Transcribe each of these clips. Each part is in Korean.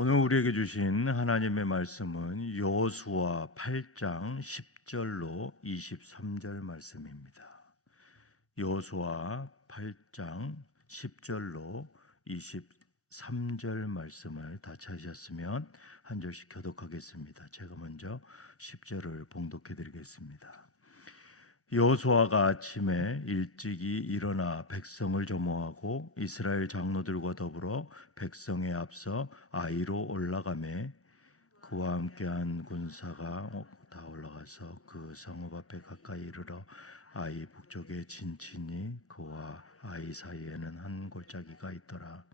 오늘 우리에게 주신 하나님의 말씀은 여호수아 8장 10절로 23절 말씀입니다. 여호수아 8장 10절로 23절 말씀을 다 찾으셨으면 한 절씩 교독하겠습니다. 제가 먼저 10절을 봉독해 드리겠습니다. 여호수아가 아침에 일찍이 일어나 백성을 조모하고 이스라엘 장로들과 더불어 백성에 앞서 아이로 올라가매 그와 함께한 군사가 다 올라가서 그 성읍 앞에 가까이 이르러 아이 북쪽에 진치니 그와 아이 사이에는 한 골짜기가 있더라.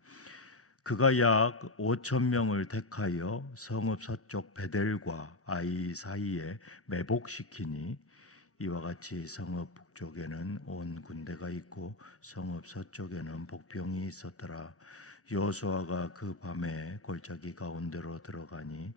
그가 약 5천 명을 택하여 성읍 서쪽 베델과 아이 사이에 매복시키니 이와 같이 성읍 북쪽에는 온 군대가 있고 성읍 서쪽에는 복병이 있었더라. 여호수아가 그 밤에 골짜기 가운데로 들어가니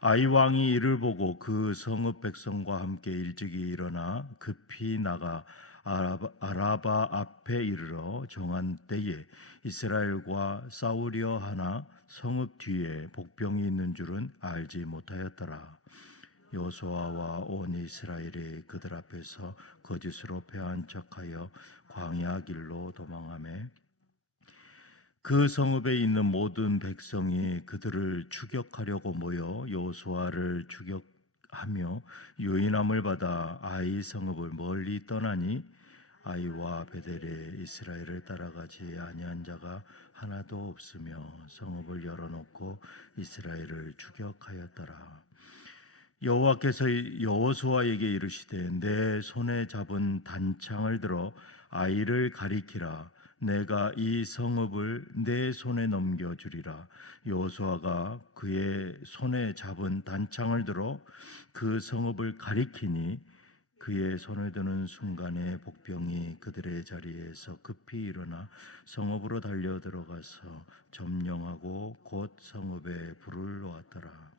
아이 왕이 이를 보고 그 성읍 백성과 함께 일찍이 일어나 급히 나가 아라바 앞에 이르러 정한 때에 이스라엘과 싸우려 하나 성읍 뒤에 복병이 있는 줄은 알지 못하였더라. 여호수아와 온 이스라엘이 그들 앞에서 거짓으로 패한 척하여 광야 길로 도망하매 그 성읍에 있는 모든 백성이 그들을 추격하려고 모여 여호수아를 추격하며 유인함을 받아 아이 성읍을 멀리 떠나니 아이와 베델에 이스라엘을 따라가지 아니한 자가 하나도 없으며 성읍을 열어놓고 이스라엘을 추격하였더라. 여호와께서 여호수아에게 이르시되 내 손에 잡은 단창을 들어 아이를 가리키라. 내가 이 성읍을 내 손에 넘겨주리라. 여호수아가 그의 손에 잡은 단창을 들어 그 성읍을 가리키니 그의 손을 드는 순간에 복병이 그들의 자리에서 급히 일어나 성읍으로 달려 들어가서 점령하고 곧 성읍에 불을 놓았더라.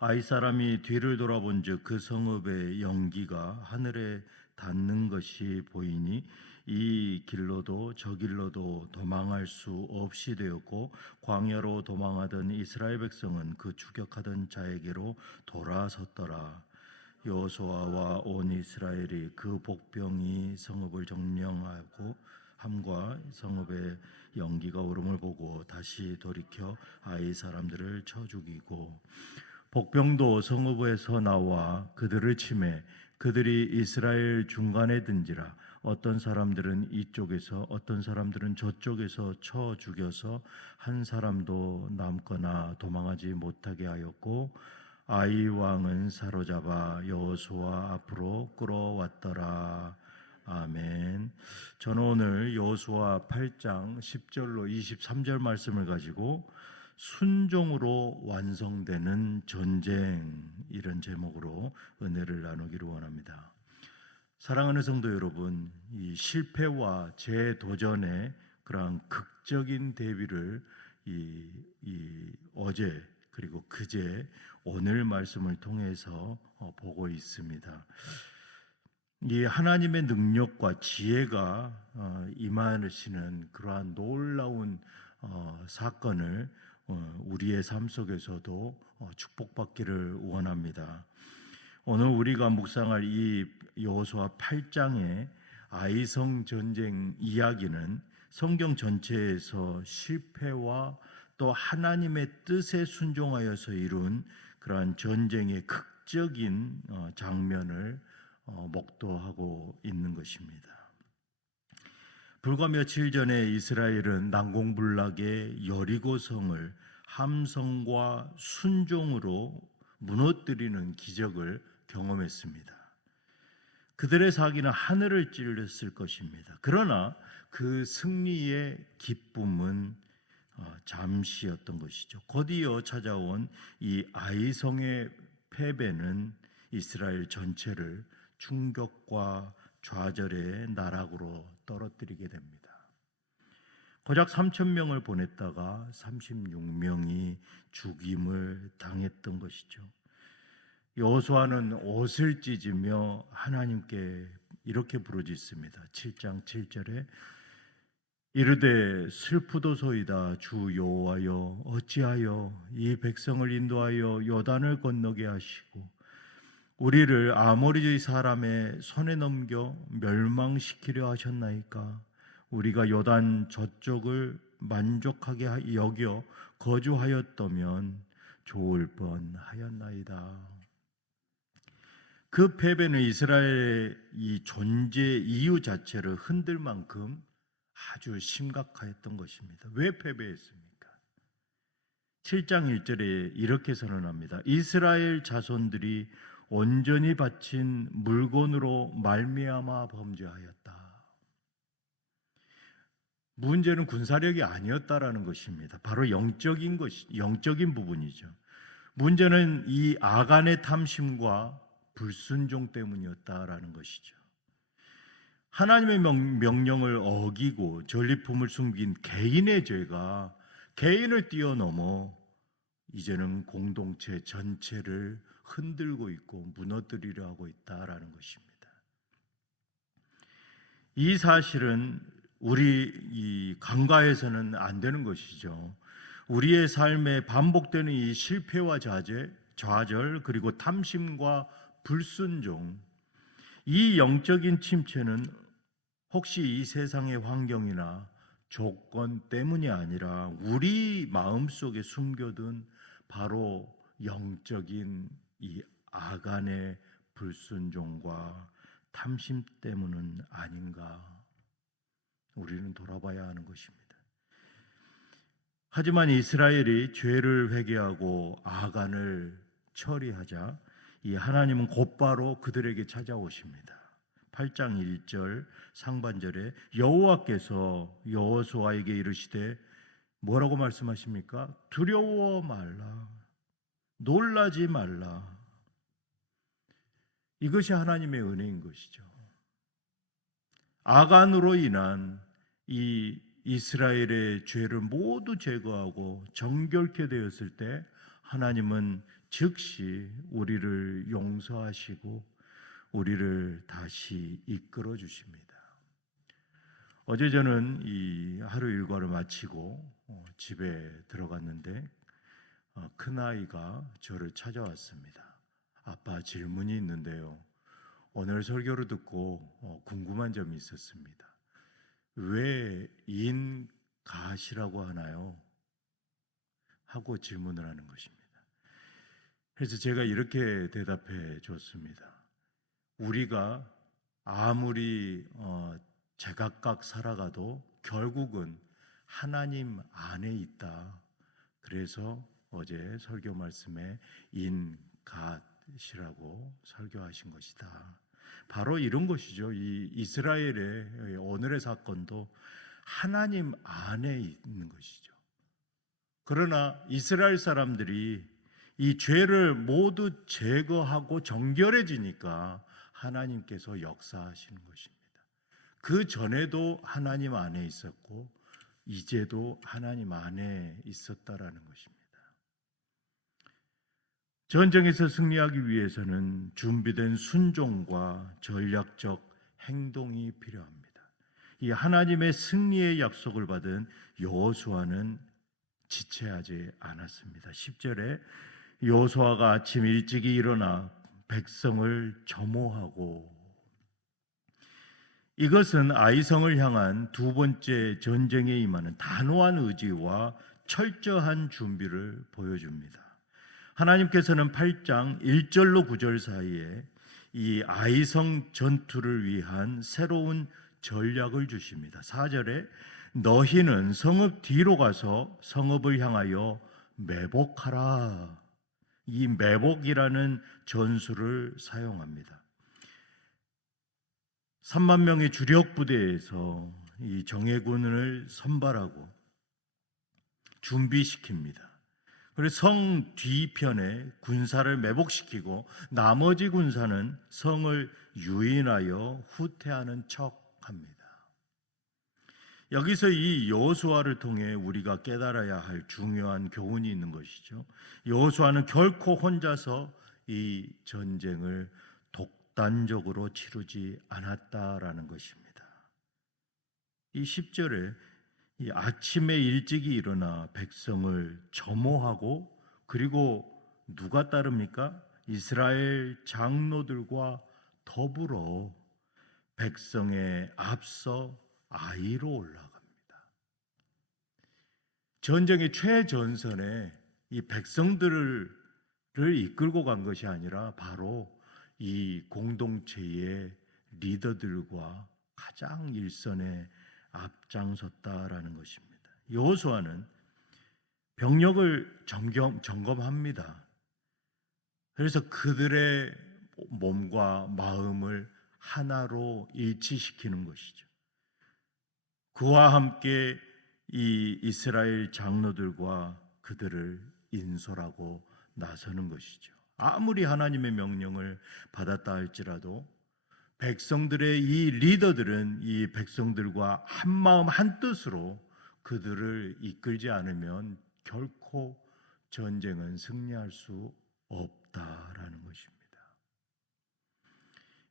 아이 사람이 뒤를 돌아본즉 그 성읍의 연기가 하늘에 닿는 것이 보이니 이 길로도 저 길로도 도망할 수 없이 되었고 광야로 도망하던 이스라엘 백성은 그 추격하던 자에게로 돌아섰더라. 여호수아와 온 이스라엘이 그 복병이 성읍을 점령하고 함과 성읍의 연기가 오름을 보고 다시 돌이켜 아이 사람들을 쳐 죽이고 복병도 성읍에서 나와 그들을 치매 그들이 이스라엘 중간에 든지라. 어떤 사람들은 이쪽에서 어떤 사람들은 저쪽에서 쳐 죽여서 한 사람도 남거나 도망하지 못하게 하였고 아이 왕은 사로잡아 여호수아 앞으로 끌어왔더라. 아멘. 저는 오늘 여호수아 8장 10절로 23절 말씀을 가지고 순종으로 완성되는 전쟁, 이런 제목으로 은혜를 나누기를 원합니다. 사랑하는 성도 여러분, 이 실패와 재도전의 그러한 극적인 대비를 어제 그리고 그제 오늘 말씀을 통해서 보고 있습니다. 이 하나님의 능력과 지혜가 임하시는 그러한 놀라운 사건을 우리의 삶 속에서도 축복받기를 원합니다. 오늘 우리가 묵상할 이 여호수아 8장의 아이성 전쟁 이야기는 성경 전체에서 실패와 또 하나님의 뜻에 순종하여서 이룬 그러한 전쟁의 극적인 장면을 목도하고 있는 것입니다. 불과 며칠 전에 이스라엘은 난공불락의 여리고성을 함성과 순종으로 무너뜨리는 기적을 경험했습니다. 그들의 사기는 하늘을 찔렀을 것입니다. 그러나 그 승리의 기쁨은 잠시였던 것이죠. 곧이어 찾아온 이 아이성의 패배는 이스라엘 전체를 충격과 좌절의 나락으로 떨어뜨리게 됩니다. 고작 3,000명을 보냈다가 36명이 죽임을 당했던 것이죠. 여호수아는 옷을 찢으며 하나님께 이렇게 부르짖습니다. 7장 7절에 이르되 슬프도소이다. 주 여호와여, 어찌하여 이 백성을 인도하여 요단을 건너게 하시고 우리를 아모리 사람의 손에 넘겨 멸망시키려 하셨나이까. 우리가 요단 저쪽을 만족하게 여겨 거주하였다면 좋을 뻔하였나이다. 그 패배는 이스라엘의 이 존재 이유 자체를 흔들 만큼 아주 심각했던 것입니다. 왜 패배했습니까? 7장 1절에 이렇게 선언합니다. 이스라엘 자손들이 온전히 바친 물건으로 말미암아 범죄하였다. 문제는 군사력이 아니었다라는 것입니다. 바로 영적인 부분이죠. 문제는 이 아간의 탐심과 불순종 때문이었다라는 것이죠. 하나님의 명령을 어기고 전리품을 숨긴 개인의 죄가 개인을 뛰어넘어 이제는 공동체 전체를 흔들고 있고 무너뜨리려 하고 있다라는 것입니다. 이 사실은 우리 이 간과해서는 안 되는 것이죠. 우리의 삶에 반복되는 이 실패와 좌절 그리고 탐심과 불순종, 이 영적인 침체는 혹시 이 세상의 환경이나 조건 때문이 아니라 우리 마음속에 숨겨둔 바로 영적인 이 아간의 불순종과 탐심 때문은 아닌가, 우리는 돌아봐야 하는 것입니다. 하지만 이스라엘이 죄를 회개하고 아간을 처리하자 이 하나님은 곧바로 그들에게 찾아오십니다. 8장 1절 상반절에 여호와께서 여호수아에게 이르시되 뭐라고 말씀하십니까? 두려워 말라, 놀라지 말라. 이것이 하나님의 은혜인 것이죠. 아간으로 인한 이 이스라엘의 죄를 모두 제거하고 정결케 되었을 때 하나님은 즉시 우리를 용서하시고 우리를 다시 이끌어 주십니다. 어제 저는 이 하루 일과를 마치고 집에 들어갔는데 큰아이가 저를 찾아왔습니다. 아빠, 질문이 있는데요. 오늘 설교를 듣고 궁금한 점이 있었습니다. 왜 인갓이라고 하나요? 하고 질문을 하는 것입니다. 그래서 제가 이렇게 대답해 줬습니다. 우리가 아무리 제각각 살아가도 결국은 하나님 안에 있다. 그래서 어제 설교 말씀에 인갓이라고 설교하신 것이다. 바로 이런 것이죠. 이 이스라엘의 오늘의 사건도 하나님 안에 있는 것이죠. 그러나 이스라엘 사람들이 이 죄를 모두 제거하고 정결해지니까 하나님께서 역사하시는 것입니다. 그 전에도 하나님 안에 있었고 이제도 하나님 안에 있었다라는 것입니다. 전쟁에서 승리하기 위해서는 준비된 순종과 전략적 행동이 필요합니다. 이 하나님의 승리의 약속을 받은 여호수아는 지체하지 않았습니다. 10절에 여호수아가 아침 일찍이 일어나 백성을 점호하고, 이것은 아이성을 향한 두 번째 전쟁에 임하는 단호한 의지와 철저한 준비를 보여줍니다. 하나님께서는 8장 1절로 9절 사이에 이 아이성 전투를 위한 새로운 전략을 주십니다. 4절에 너희는 성읍 뒤로 가서 성읍을 향하여 매복하라. 이 매복이라는 전술을 사용합니다. 3만 명의 주력 부대에서 이 정예군을 선발하고 준비시킵니다. 그래서 성 뒤편에 군사를 매복시키고 나머지 군사는 성을 유인하여 후퇴하는 척합니다. 여기서 이 여호수아를 통해 우리가 깨달아야 할 중요한 교훈이 있는 것이죠. 여호수아는 결코 혼자서 이 전쟁을 독단적으로 치르지 않았다라는 것입니다. 이 10절에 이 아침에 일찍이 일어나 백성을 점호하고, 그리고 누가 따릅니까? 이스라엘 장로들과 더불어 백성에 앞서 아이로 올라갑니다. 전쟁의 최전선에 이 백성들을 이끌고 간 것이 아니라 바로 이 공동체의 리더들과 가장 일선에 앞장섰다라는 것입니다. 여호수아는 병력을 점검합니다. 그래서 그들의 몸과 마음을 하나로 일치시키는 것이죠. 그와 함께 이 이스라엘 장로들과 그들을 인솔하고 나서는 것이죠. 아무리 하나님의 명령을 받았다 할지라도 백성들의 이 리더들은 이 백성들과 한 마음 한 뜻으로 그들을 이끌지 않으면 결코 전쟁은 승리할 수 없다라는 것입니다.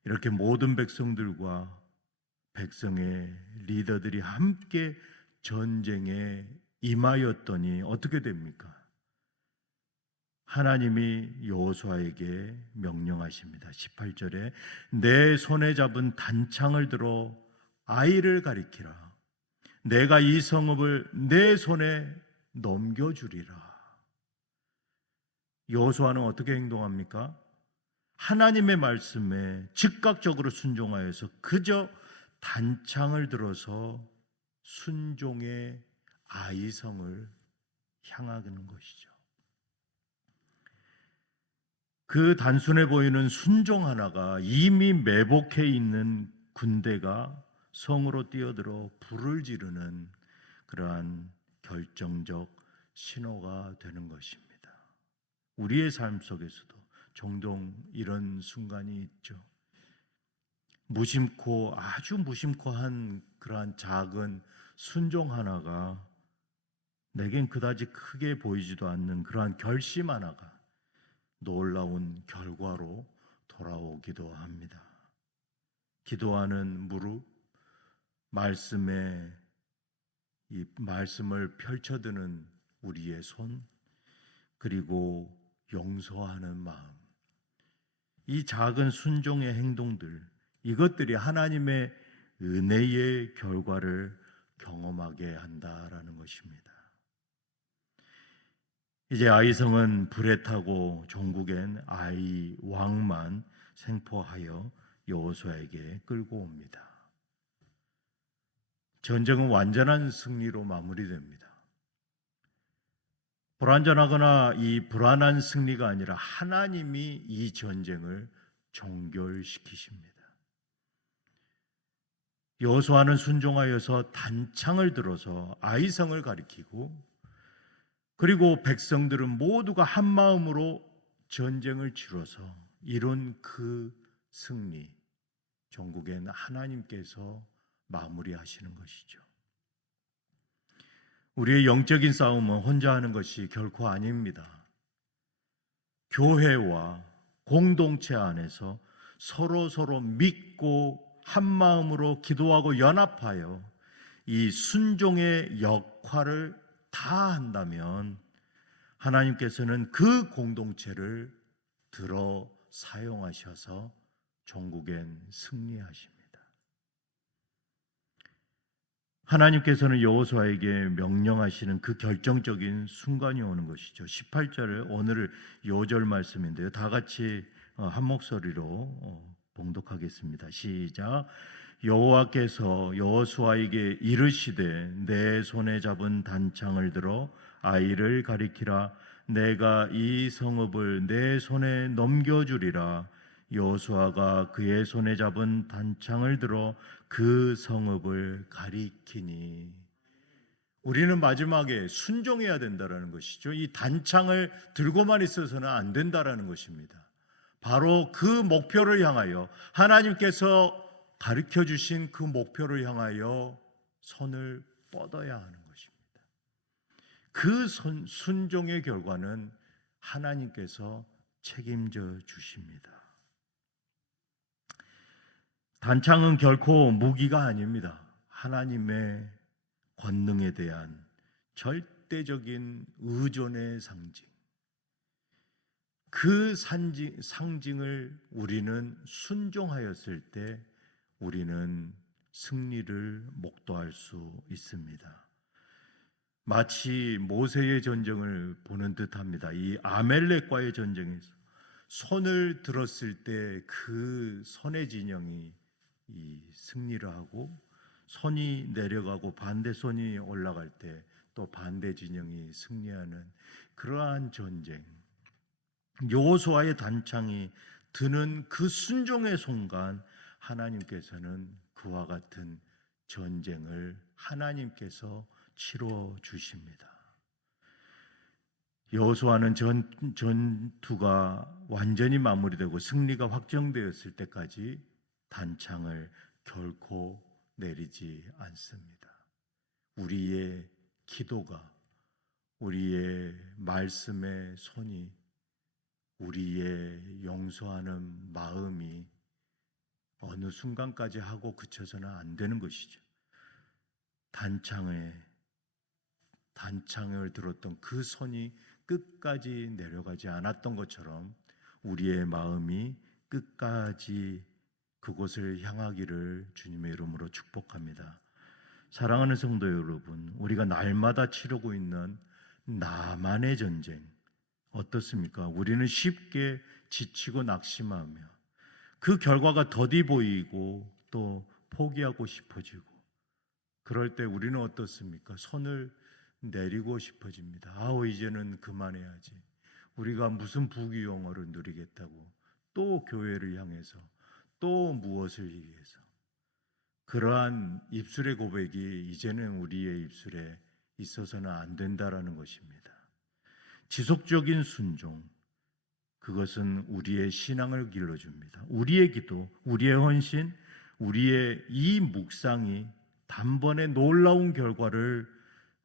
이렇게 모든 백성들과 백성의 리더들이 함께 전쟁에 임하였더니 어떻게 됩니까? 하나님이 여호수아에게 명령하십니다. 18절에 내 손에 잡은 단창을 들어 아이를 가리키라. 내가 이 성읍을 내 손에 넘겨주리라. 여호수아는 어떻게 행동합니까? 하나님의 말씀에 즉각적으로 순종하여서 그저 단창을 들어서 순종의 아이성을 향하는 것이죠. 그 단순해 보이는 순종 하나가 이미 매복해 있는 군대가 성으로 뛰어들어 불을 지르는 그러한 결정적 신호가 되는 것입니다. 우리의 삶 속에서도 종종 이런 순간이 있죠. 무심코, 아주 무심코 한 그러한 작은 순종 하나가 내겐 그다지 크게 보이지도 않는 그러한 결심 하나가 놀라운 결과로 돌아오기도 합니다. 기도하는 무릎, 말씀에 이 말씀을 펼쳐드는 우리의 손, 그리고 용서하는 마음, 이 작은 순종의 행동들, 이것들이 하나님의 은혜의 결과를 경험하게 한다라는 것입니다. 이제 아이성은 불에 타고 종국엔 아이 왕만 생포하여 여호수아에게 끌고 옵니다. 전쟁은 완전한 승리로 마무리됩니다. 불완전하거나 이 불안한 승리가 아니라 하나님이 이 전쟁을 종결시키십니다. 여호수아는 순종하여서 단창을 들어서 아이성을 가리키고, 그리고 백성들은 모두가 한 마음으로 전쟁을 치러서 이룬 그 승리, 종국엔 하나님께서 마무리하시는 것이죠. 우리의 영적인 싸움은 혼자 하는 것이 결코 아닙니다. 교회와 공동체 안에서 서로 믿고 한 마음으로 기도하고 연합하여 이 순종의 역할을 다 한다면 하나님께서는 그 공동체를 들어 사용하셔서 종국엔 승리하십니다. 하나님께서는 여호수아에게 명령하시는 그 결정적인 순간이 오는 것이죠. 18절을 오늘 요절 말씀인데요. 다 같이 한 목소리로 봉독하겠습니다. 시작. 여호와께서 여호수아에게 이르시되 내 손에 잡은 단창을 들어 아이를 가리키라. 내가 이 성읍을 내 손에 넘겨주리라. 여호수아가 그의 손에 잡은 단창을 들어 그 성읍을 가리키니. 우리는 마지막에 순종해야 된다라는 것이죠. 이 단창을 들고만 있어서는 안 된다라는 것입니다. 바로 그 목표를 향하여, 하나님께서 가르쳐 주신 그 목표를 향하여 손을 뻗어야 하는 것입니다. 그 순종의 결과는 하나님께서 책임져 주십니다. 단창은 결코 무기가 아닙니다. 하나님의 권능에 대한 절대적인 의존의 상징. 그 상징을 우리는 순종하였을 때 우리는 승리를 목도할 수 있습니다. 마치 모세의 전쟁을 보는 듯합니다. 이 아멜렉과의 전쟁에서 손을 들었을 때 그 손의 진영이 이 승리를 하고, 손이 내려가고 반대 손이 올라갈 때 또 반대 진영이 승리하는 그러한 전쟁. 여호수아의 단창이 드는 그 순종의 순간 하나님께서는 그와 같은 전쟁을 하나님께서 치러 주십니다. 여호수아는 전투가 완전히 마무리되고 승리가 확정되었을 때까지 단창을 결코 내리지 않습니다. 우리의 기도가, 우리의 말씀의 손이, 우리의 용서하는 마음이 어느 순간까지 하고 그쳐서는 안 되는 것이죠. 단창을 들었던 그 손이 끝까지 내려가지 않았던 것처럼 우리의 마음이 끝까지 그곳을 향하기를 주님의 이름으로 축복합니다. 사랑하는 성도 여러분, 우리가 날마다 치르고 있는 나만의 전쟁 어떻습니까? 우리는 쉽게 지치고 낙심하며 그 결과가 더디 보이고 또 포기하고 싶어지고, 그럴 때 우리는 어떻습니까? 손을 내리고 싶어집니다. 이제는 그만해야지. 우리가 무슨 부귀영화를 누리겠다고 또 교회를 향해서 또 무엇을 위해서. 그러한 입술의 고백이 이제는 우리의 입술에 있어서는 안 된다라는 것입니다. 지속적인 순종, 그것은 우리의 신앙을 길러줍니다. 우리의 기도, 우리의 헌신, 우리의 이 묵상이 단번에 놀라운 결과를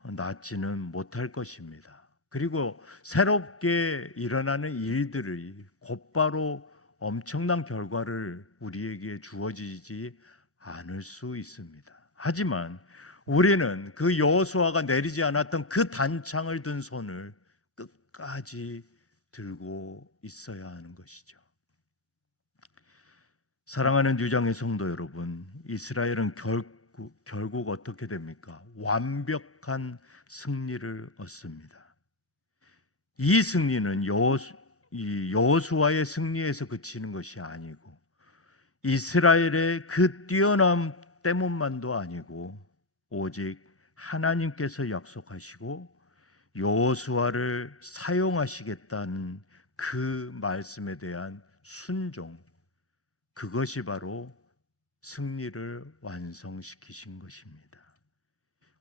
낳지는 못할 것입니다. 그리고 새롭게 일어나는 일들이 곧바로 엄청난 결과를 우리에게 주어지지 않을 수 있습니다. 하지만 우리는 그 여호수아가 내리지 않았던 그 단창을 든 손을 끝까지 들고 있어야 하는 것이죠. 사랑하는 유장의 성도 여러분, 이스라엘은 결국 어떻게 됩니까? 완벽한 승리를 얻습니다. 이 승리는 여호수아의 승리에서 그치는 것이 아니고 이스라엘의 그 뛰어남 때문만도 아니고 오직 하나님께서 약속하시고 여호수아를 사용하시겠다는 그 말씀에 대한 순종, 그것이 바로 승리를 완성시키신 것입니다.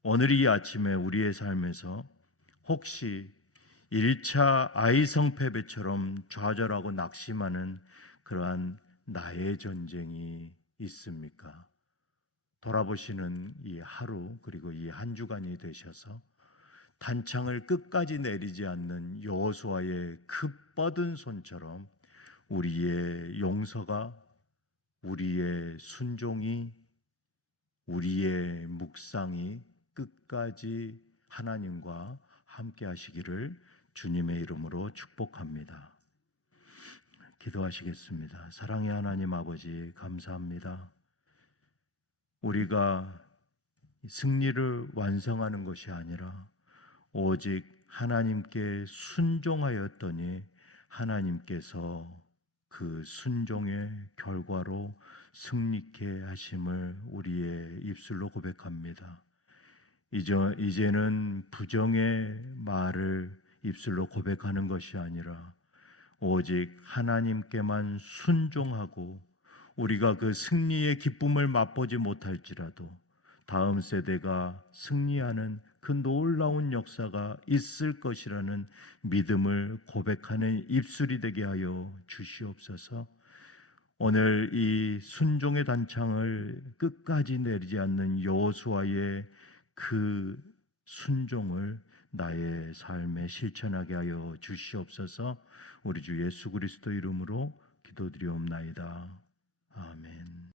오늘 이 아침에 우리의 삶에서 혹시 1차 아이성 패배처럼 좌절하고 낙심하는 그러한 나의 전쟁이 있습니까? 돌아보시는 이 하루, 그리고 이 한 주간이 되셔서 단창을 끝까지 내리지 않는 여호수아의 그 뻗은 손처럼 우리의 용서가, 우리의 순종이, 우리의 묵상이 끝까지 하나님과 함께 하시기를 주님의 이름으로 축복합니다. 기도하시겠습니다. 사랑의 하나님 아버지, 감사합니다. 우리가 승리를 완성하는 것이 아니라 오직 하나님께 순종하였더니 하나님께서 그 순종의 결과로 승리케 하심을 우리의 입술로 고백합니다. 이제는 부정의 말을 입술로 고백하는 것이 아니라 오직 하나님께만 순종하고, 우리가 그 승리의 기쁨을 맛보지 못할지라도 다음 세대가 승리하는 그 놀라운 역사가 있을 것이라는 믿음을 고백하는 입술이 되게 하여 주시옵소서. 오늘 이 순종의 단창을 끝까지 내리지 않는 여호수아의 그 순종을 나의 삶에 실천하게 하여 주시옵소서. 우리 주 예수 그리스도 이름으로 기도드리옵나이다. 아멘.